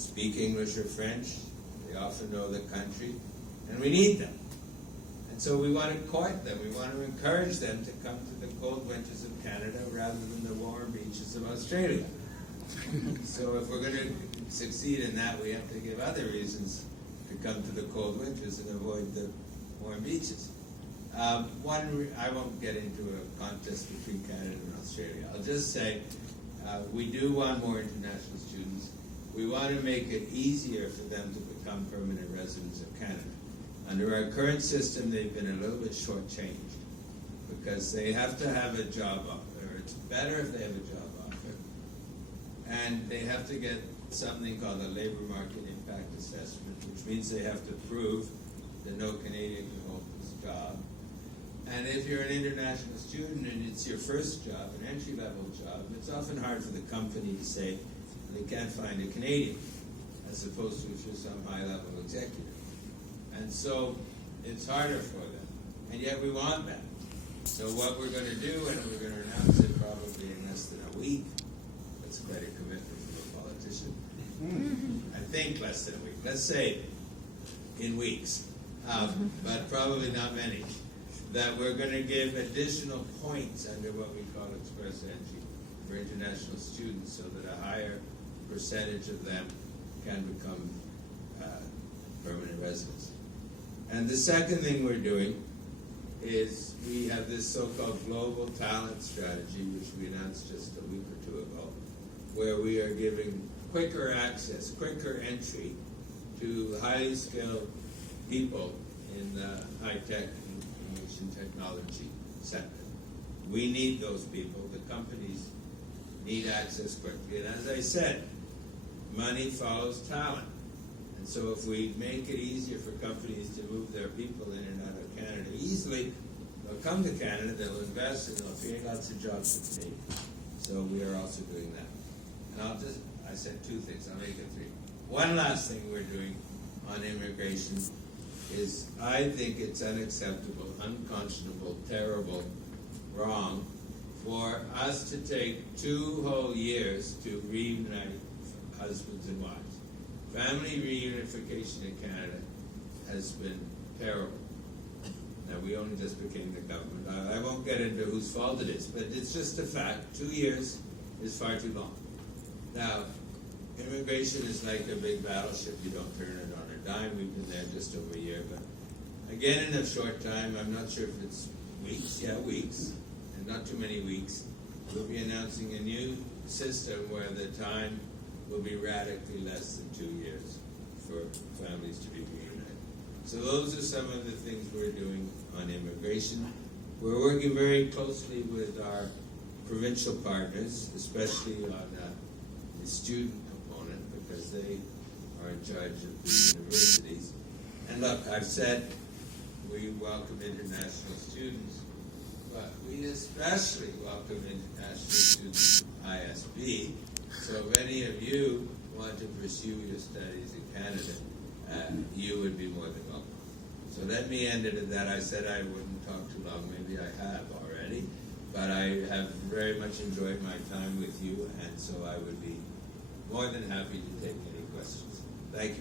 speak English or French, they often know the country, and we need them. And so we want to court them, we want to encourage them to come to the cold winters of Canada rather than the warm beaches of Australia. So if we're going to succeed in that, we have to give other reasons to come to the cold winters and avoid the warm beaches. I won't get into a contest between Canada and Australia. I'll just say we do want more international students. We want to make it easier for them to become permanent residents of Canada. Under our current system, they've been a little bit shortchanged because they have to have a job offer. It's better if they have a job offer. And they have to get something called a labor market impact assessment, which means they have to prove that no Canadian can hold this job. And if you're an international student and it's your first job, an entry-level job, it's often hard for the company to say they can't find a Canadian, as opposed to if you're some high-level executive. And so it's harder for them. And yet we want them. So what we're going to do, and we're going to announce it probably in less than a week, that's quite a commitment from a politician. I think less than a week. Let's say in weeks, but probably not many. That we're going to give additional points under what we call express entry for international students so that a higher percentage of them can become permanent residents. And the second thing we're doing is we have this so-called global talent strategy, which we announced just a week or two ago, where we are giving quicker access, quicker entry to highly skilled people in the high-tech information technology sector. We need those people. The companies need access quickly. And as I said, money follows talent. And so if we make it easier for companies to move their people in and out of Canada easily, they'll come to Canada, they'll invest, and they'll create lots of jobs for Canadians. So we are also doing that. And I said two things, I'll make it three. One last thing we're doing on immigration is I think it's unacceptable, unconscionable, terrible, wrong for us to take 2 whole years to reunite husbands and wives. Family reunification in Canada has been terrible. Now, we only just became the government. I won't get into whose fault it is, but it's just a fact. 2 years is far too long. Now, immigration is like a big battleship. You don't turn it on a dime. We've been there just over a year. But again, in a short time, I'm not sure if it's weeks. Yeah, weeks. And not too many weeks. We'll be announcing a new system where the time will be radically less than 2 years for families to be reunited. So those are some of the things we're doing on immigration. We're working very closely with our provincial partners, especially on the student component, because they are in charge of the universities. And look, I've said we welcome international students, but we especially welcome international students from ISB. So if any of you want to pursue your studies in Canada, you would be more than welcome. So let me end it at that. I said I wouldn't talk too long. Maybe I have already. But I have very much enjoyed my time with you, and so I would be more than happy to take any questions.